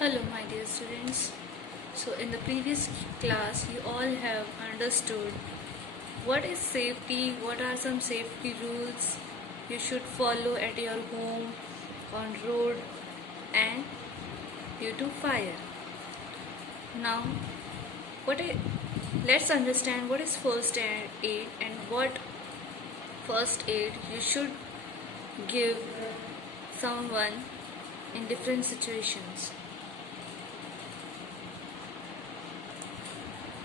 Hello my dear students. So in the previous class you all have understood what is safety, what are some safety rules you should follow at your home, on road and due to fire. Now let's understand what is first aid and what first aid you should give someone in different situations.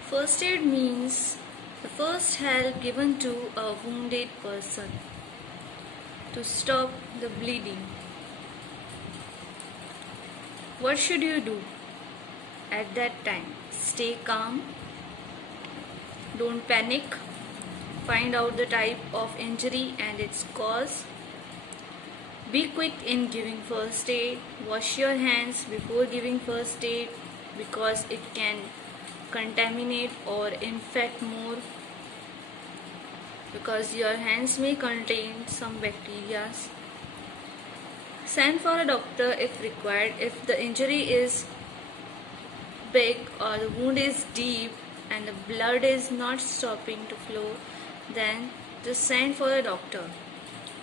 First aid means the first help given to a wounded person to stop the bleeding. What should you do at that time? Stay calm, don't panic, find out the type of injury and its cause. Be quick in giving first aid, wash your hands before giving first aid because it can contaminate or infect more, because your hands may contain some bacteria. Send for a doctor if required. If the injury is big or the wound is deep and the blood is not stopping to flow, then just send for a doctor.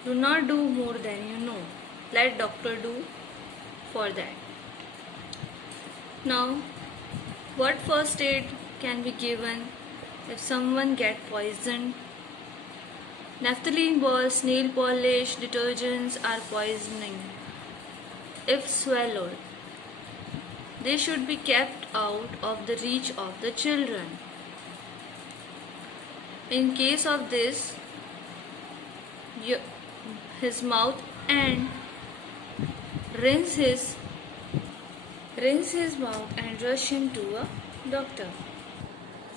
Do not do more than you know. Let doctor do for that. Now, what first aid can be given if someone get poisoned? Naphthalene balls, nail polish, detergents are poisoning. If swallowed, they should be kept out of the reach of the children. In case of this, his mouth and rinse his mouth and rush him to a doctor.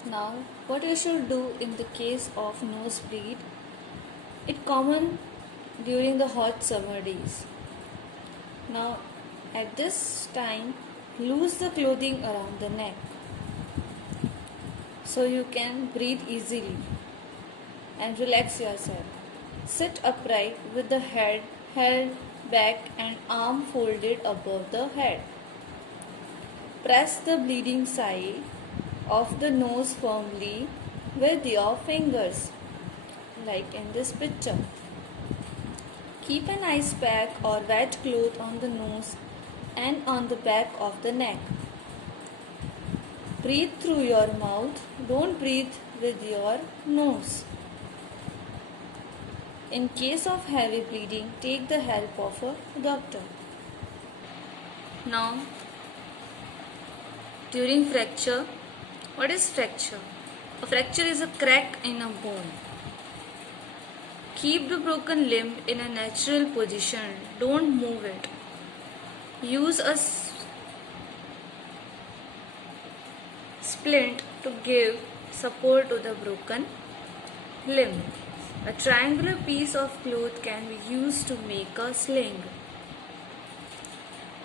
Now, what you should do in the case of nosebleed? It's common during the hot summer days. Now, at this time, loose the clothing around the neck so you can breathe easily and relax yourself. Sit upright with the head held back and arm folded above the head. Press the bleeding side of the nose firmly with your fingers, like in this picture. Keep an ice pack or wet cloth on the nose and on the back of the neck. Breathe through your mouth, don't breathe with your nose. In case of heavy bleeding, take the help of a doctor. Now, during fracture, what is fracture? A fracture is a crack in a bone. Keep the broken limb in a natural position. Don't move it. Use a splint to give support to the broken limb. A triangular piece of cloth can be used to make a sling.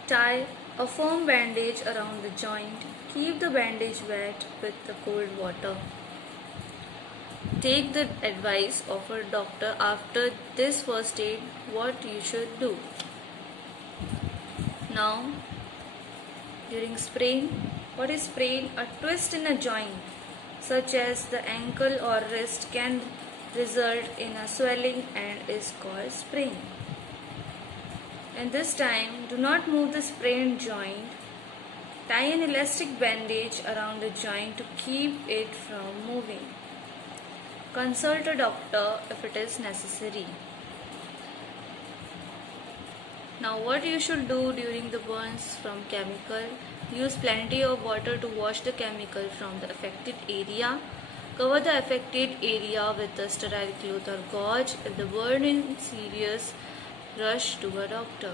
Tie a firm bandage around the joint. Keep the bandage wet with the cold water. Take the advice of a doctor after this first aid what you should do. Now, during sprain, what is sprain? A twist in a joint such as the ankle or wrist can result in a swelling and is called sprain. In this time, do not move the sprained joint. Tie an elastic bandage around the joint to keep it from moving. Consult a doctor if it is necessary. Now, what you should do during the burns from chemical? Use plenty of water to wash the chemical from the affected area. Cover the affected area with a sterile cloth or gauze. If the burn is serious, rush to a doctor.